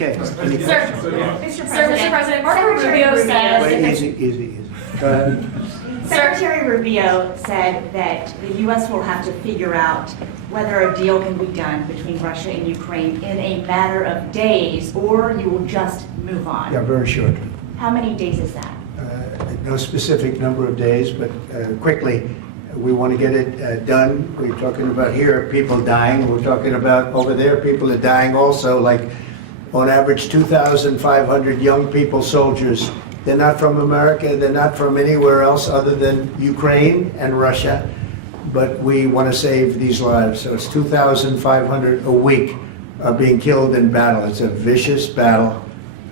Okay. Mr. President, Marco Rubio says... Wait, easy. Go ahead. Secretary Rubio said that the U.S. will have to figure out whether a deal can be done between Russia and Ukraine in a matter of days, or you will just move on. Yeah, very short. How many days is that? No specific number of days, but quickly. We want to get it done. We're talking about here people dying. We're talking about over there people are dying also, like on average 2,500 young people, soldiers. They're not from America. They're not from anywhere else other than Ukraine and Russia. But we want to save these lives. So it's 2,500 a week are being killed in battle. It's a vicious battle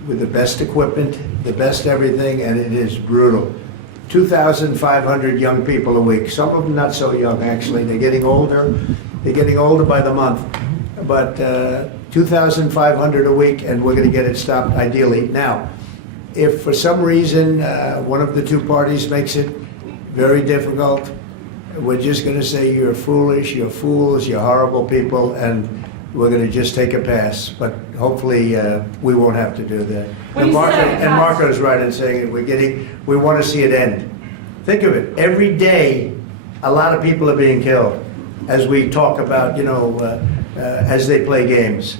with the best equipment, the best everything, and it is brutal. 2,500 young people a week. Some of them not so young, actually. They're getting older. They're getting older by the month. But 2,500 a week, and we're going to get it stopped ideally. Now, if for some reason one of the two parties makes it very difficult, we're just going to say you're foolish, you're fools, you're horrible people, and we're going to just take a pass. But hopefully we won't have to do that. And Marco's right in saying it. We want to see it end. Think of it. Every day, a lot of people are being killed as we talk about, as they play games.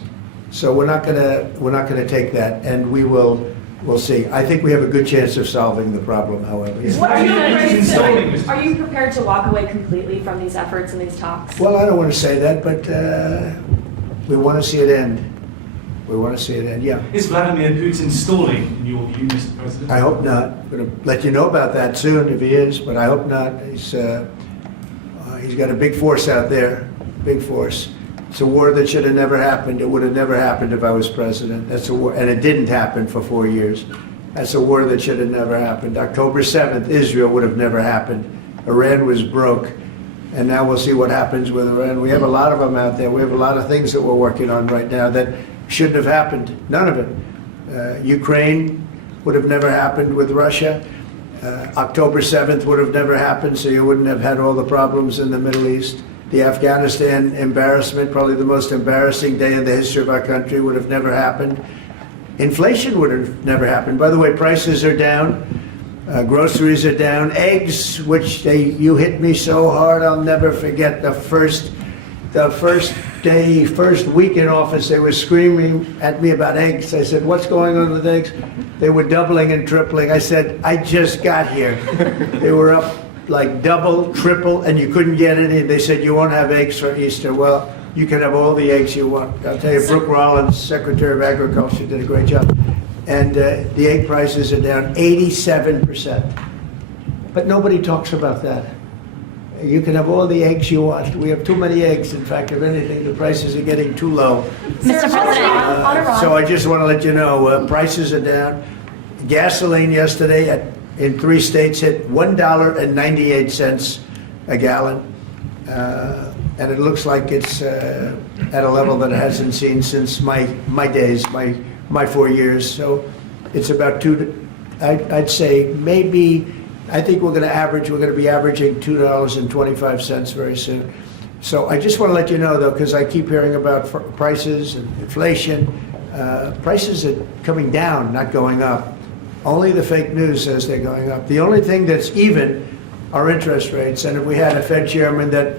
So we're not gonna take that, and we'll see. I think we have a good chance of solving the problem, however. Yeah. Are you prepared to walk away completely from these efforts and these talks? Well, I don't want to say that, but we want to see it end. We want to see it end, yeah. Is Vladimir Putin stalling, in your view, Mr. President? I hope not. I'm going to let you know about that soon if he is, but I hope not. He's got a big force out there, big force. It's a war that should have never happened. It would have never happened if I was president. That's a war, and it didn't happen for 4 years. That's a war that should have never happened. October 7th, Israel would have never happened. Iran was broke, and now we'll see what happens with Iran. We have a lot of them out there. We have a lot of things that we're working on right now that shouldn't have happened. None of it. Ukraine would have never happened with Russia. October 7th would have never happened, so you wouldn't have had all the problems in the Middle East. The Afghanistan embarrassment, probably the most embarrassing day in the history of our country, would have never happened. Inflation would have never happened. By the way, prices are down. Groceries are down. Eggs, which you hit me so hard, I'll never forget the first week in office, they were screaming at me about eggs. I said, what's going on with eggs? They were doubling and tripling. I said, I just got here. They were up like double, triple, and you couldn't get any. They said, you won't have eggs for Easter. Well, you can have all the eggs you want. I'll tell you, Brooke Rollins, Secretary of Agriculture, did a great job. And the egg prices are down 87%. But nobody talks about that. You can have all the eggs you want. We have too many eggs. In fact, if anything, the prices are getting too low. Mr. President, so I just want to let you know, prices are down. Gasoline yesterday in 3 states hit $1.98 a gallon. And it looks like it's at a level that it hasn't seen since my days, my 4 years. So it's about I'd say maybe, I think we're going to be averaging $2.25 very soon. So I just want to let you know, though, because I keep hearing about prices and inflation. Prices are coming down, not going up. Only the fake news says they're going up. The only thing that's even are interest rates. And if we had a Fed chairman that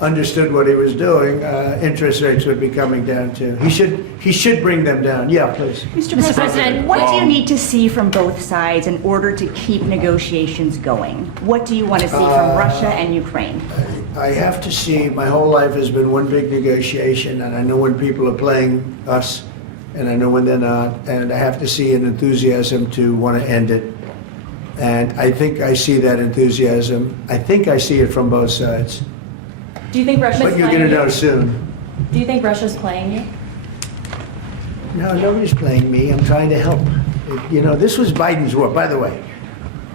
understood what he was doing, interest rates would be coming down too. He should bring them down. Yeah, please. Mr. President, what do you need to see from both sides in order to keep negotiations going? What do you want to see from Russia and Ukraine? I have to see, my whole life has been one big negotiation, and I know when people are playing us, and I know when they're not, and I have to see an enthusiasm to want to end it. And I think I see that enthusiasm. I think I see it from both sides. do you think Russia's But you're going to know soon. Do you think Russia's playing you? No, nobody's playing me. I'm trying to help. You know, this was Biden's war, by the way.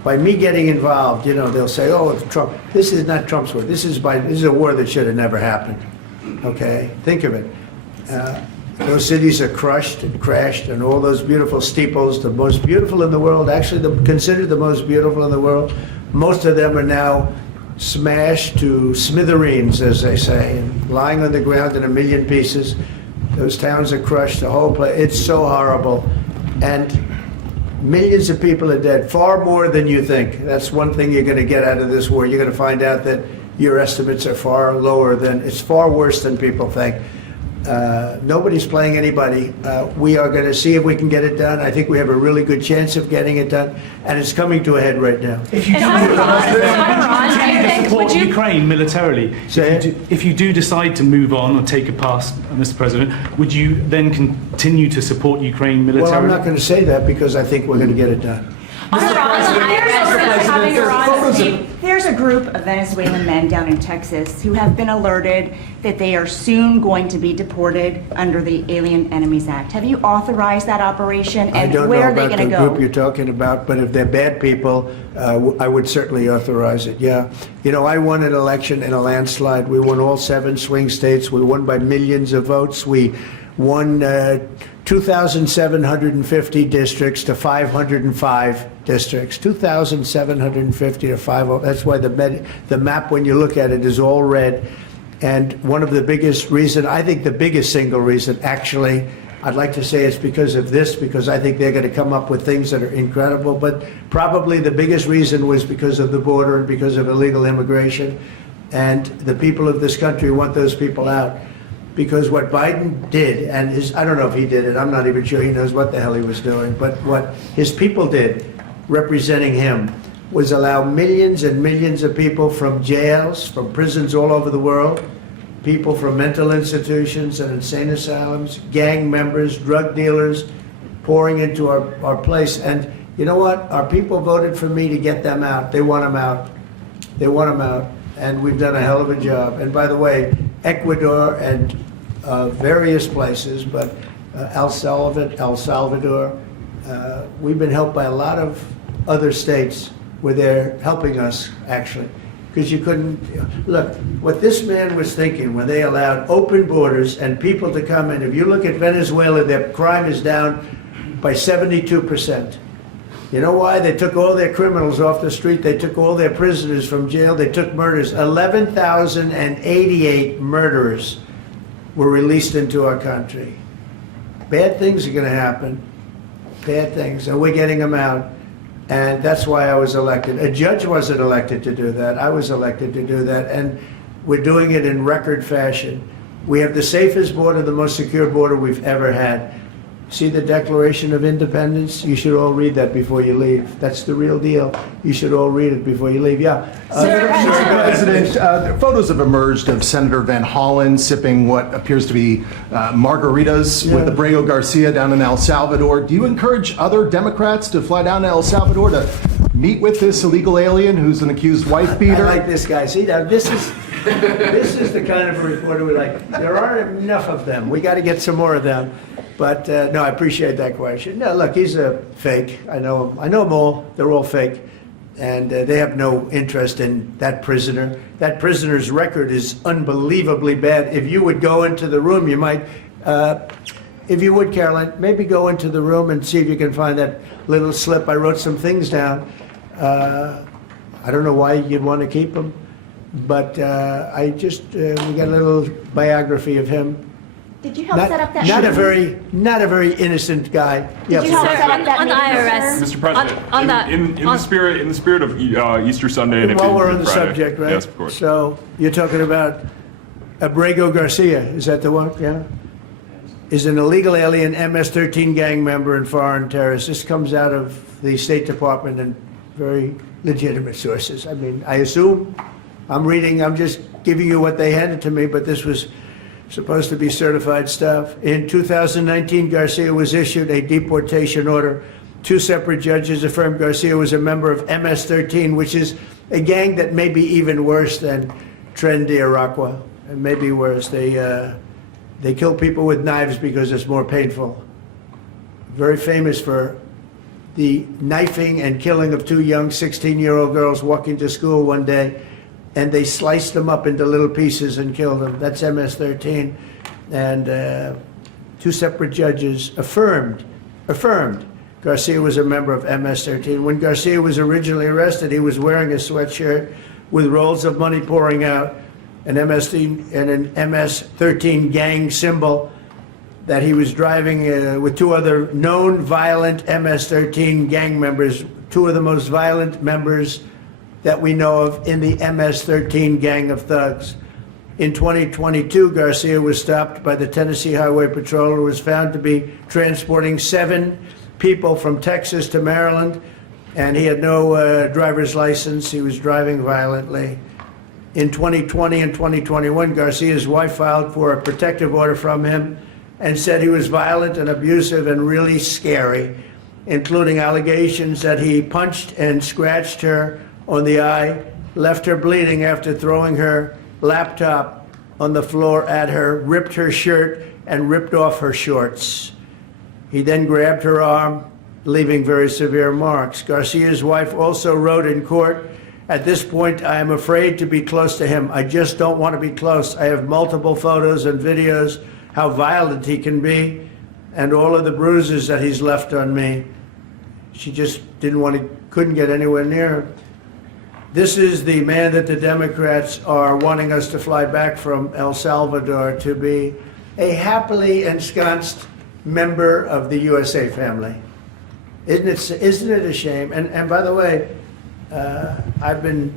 By me getting involved, you know, they'll say, oh, it's Trump. This is not Trump's war. This is Biden. This is a war that should have never happened. Okay? Think of it. Those cities are crushed and crashed, and all those beautiful steeples, the most beautiful in the world, actually considered the most beautiful in the world, most of them are now smashed to smithereens, as they say, and lying on the ground in a million pieces. Those towns are crushed, the whole place. It's so horrible. And millions of people are dead, far more than you think. That's one thing you're going to get out of this war. You're going to find out that your estimates are far lower than, it's far worse than people think. Nobody's playing anybody. We are going to see if we can get it done. I think we have a really good chance of getting it done, and it's coming to a head right now. If you do support Ukraine militarily, if you do decide to move on or take a pass, Mr. President, would you then continue to support Ukraine militarily? Well, I'm not going to say that because I think we're going to get it done. There's a group of Venezuelan men down in Texas who have been alerted that they are soon going to be deported under the Alien Enemies Act. Have you authorized that operation, and where are they going to go? I don't know about the group you're talking about, but if they're bad people, I would certainly authorize it, yeah. You know, I won an election in a landslide. We won all 7 swing states. We won by millions of votes. We won 2,750 districts to 505 districts. 2,750 to 505. That's why the map, when you look at it, is all red. And one of the biggest reason, I think the biggest single reason, actually, I'd like to say it's because of this, because I think they're going to come up with things that are incredible. But probably the biggest reason was because of the border and because of illegal immigration. And the people of this country want those people out. Because what Biden did, and I don't know if he did it, I'm not even sure he knows what the hell he was doing, but what his people did, representing him, was allow millions and millions of people from jails, from prisons all over the world, people from mental institutions and insane asylums, gang members, drug dealers, pouring into our place. And you know what? Our people voted for me to get them out. They want them out. They want them out. And we've done a hell of a job. And by the way, Ecuador and various places, but El Salvador, we've been helped by a lot of other states where they're helping us, actually. Because you couldn't, look, what this man was thinking when they allowed open borders and people to come in, if you look at Venezuela, their crime is down by 72%. You know why? They took all their criminals off the street. They took all their prisoners from jail. They took murders. 11,088 murderers were released into our country. Bad things are going to happen. Bad things. And we're getting them out. And that's why I was elected. A judge wasn't elected to do that. I was elected to do that. And we're doing it in record fashion. We have the safest border, the most secure border we've ever had. See the Declaration of Independence? You should all read that before you leave. That's the real deal. You should all read it before you leave. Yeah. Mr. President, photos have emerged of Senator Van Hollen sipping what appears to be margaritas with Abrego Garcia down in El Salvador. Do you encourage other Democrats to fly down to El Salvador to meet with this illegal alien who's an accused wife beater? I like this guy. See, now this is the kind of a reporter we like. There aren't enough of them. We got to get some more of them. But no, I appreciate that question. No, look, he's a fake. I know him. I know them all. They're all fake. And they have no interest in that prisoner. That prisoner's record is unbelievably bad. If you would go into the room, you might, if you would, Caroline, maybe go into the room and see if you can find that little slip. I wrote some things down. I don't know why you'd want to keep them. But I just, we got a little biography of him. Did you help set up that not meeting? not a very innocent guy. Did you help set up that on the meeting, IRS. sir? Mr. President, in the spirit of Easter Sunday and While we're on the Friday. subject, right? Yes, of course. So you're talking about Abrego Garcia, is that the one? Yeah. Is an illegal alien MS-13 gang member and foreign terrorist. This comes out of the State Department and very legitimate sources. I mean, I assume, I'm just giving you what they handed to me, but this was supposed to be certified stuff. In 2019, Garcia was issued a deportation order. 2 separate judges affirmed Garcia was a member of MS-13, which is a gang that may be even worse than Tren de Aragua, and maybe worse. They kill people with knives because it's more painful. Very famous for the knifing and killing of 2 young 16-year-old girls walking to school one day, and they sliced them up into little pieces and killed them. That's MS-13. And 2 separate judges affirmed Garcia was a member of MS-13. When Garcia was originally arrested, he was wearing a sweatshirt with rolls of money pouring out, an MS-13 gang symbol, that he was driving with two other known violent MS-13 gang members, two of the most violent members that we know of in the MS-13 gang of thugs. In 2022, Garcia was stopped by the Tennessee Highway Patrol and was found to be transporting 7 people from Texas to Maryland, and he had no driver's license. He was driving violently. In 2020 and 2021, Garcia's wife filed for a protective order from him and said he was violent and abusive and really scary, including allegations that he punched and scratched her on the eye, left her bleeding after throwing her laptop on the floor at her, ripped her shirt, and ripped off her shorts. He then grabbed her arm, leaving very severe marks. Garcia's wife also wrote in court, "At this point, I am afraid to be close to him. I just don't want to be close. I have multiple photos and videos how violent he can be and all of the bruises that he's left on me." She just couldn't get anywhere near him. This is the man that the Democrats are wanting us to fly back from El Salvador to be a happily ensconced member of the USA family. Isn't it a shame? And by the way, I've been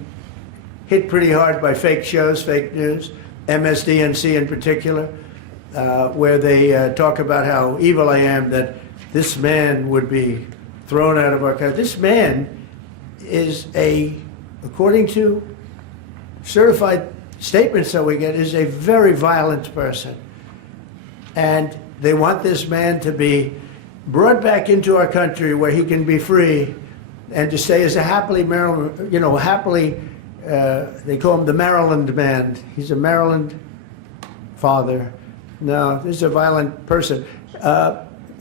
hit pretty hard by fake shows, fake news, MSDNC in particular, where they talk about how evil I am, that this man would be thrown out of our country. This man is according to certified statements that we get, is a very violent person. And they want this man to be brought back into our country where he can be free and to stay as a happily Maryland, they call him the Maryland man. He's a Maryland father. No, this is a violent person.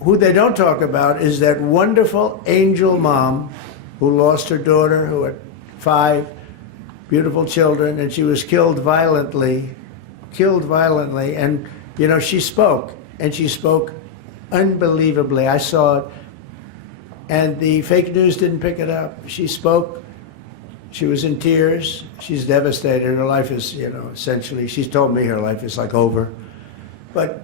Who they don't talk about is that wonderful angel mom who lost her daughter, who had 5 beautiful children, and she was killed violently. And, she spoke, and she spoke unbelievably. I saw it. And the fake news didn't pick it up. She spoke. She was in tears. She's devastated. Her life is, essentially, she's told me her life is like over. But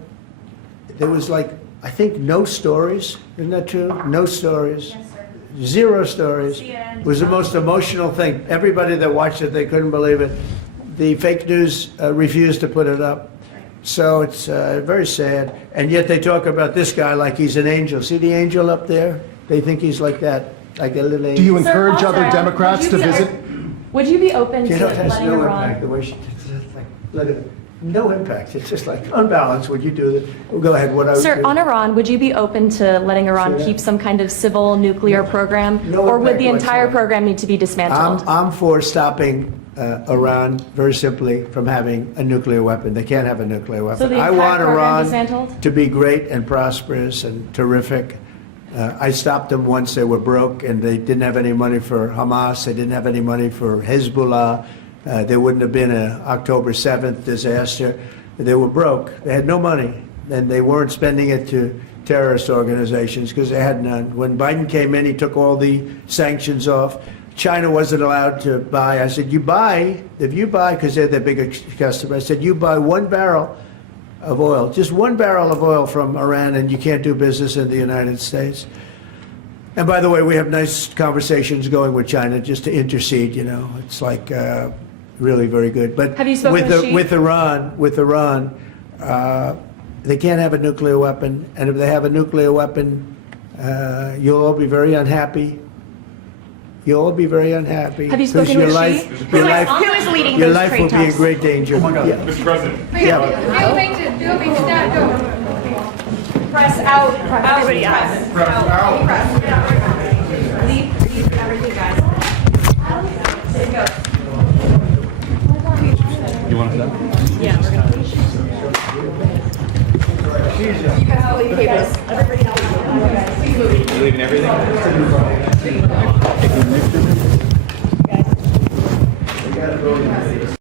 there was I think no stories. Isn't that true? No stories. Yes, sir. 0 stories. CNN. It was the most emotional thing. Everybody that watched it, they couldn't believe it. The fake news refused to put it up. So it's very sad. And yet they talk about this guy like he's an angel. See the angel up there? They think he's like that, like a little angel. Do you Sir, encourage also, other Democrats to would you be- visit? Would you be open to It has letting no Iran? impact the way she look at it. No impact. It's just like unbalanced. Would you do that? Well, go ahead. What I would Sir, do. on Iran, would you be open to letting Iran Sure. keep some kind of civil nuclear program? No Or would impact the entire whatsoever. program need to be dismantled? I'm for stopping Iran very simply from having a nuclear weapon. They can't have a nuclear weapon. So the I entire want program Iran dismantled? to be great and prosperous and terrific. I stopped them once they were broke and they didn't have any money for Hamas. They didn't have any money for Hezbollah. There wouldn't have been an October 7th disaster. They were broke. They had no money, and they weren't spending it to terrorist organizations because they had none. When Biden came in, he took all the sanctions off. China wasn't allowed to buy. I said, if you buy, because they're their biggest customer, I said, you buy 1 barrel of oil, just 1 barrel of oil from Iran, and you can't do business in the United States. And by the way, we have nice conversations going with China just to intercede, It's like really very good. But Have you spoken with Xi? with Iran, they can't have a nuclear weapon. And if they have a nuclear weapon, you'll all be very unhappy. You'll all be very unhappy. Have you 'cause spoken your with life, Xi? your Who life, is leading your those life trade will be in talks? great danger. Oh my God, Yeah. Mr. President. Yeah. Press out. Everybody out. Press out. Leave everything, guys. Go. You want to? Yeah, we're gonna. You guys will leave papers. Everybody else. Please move. You're leaving everything? We gotta go.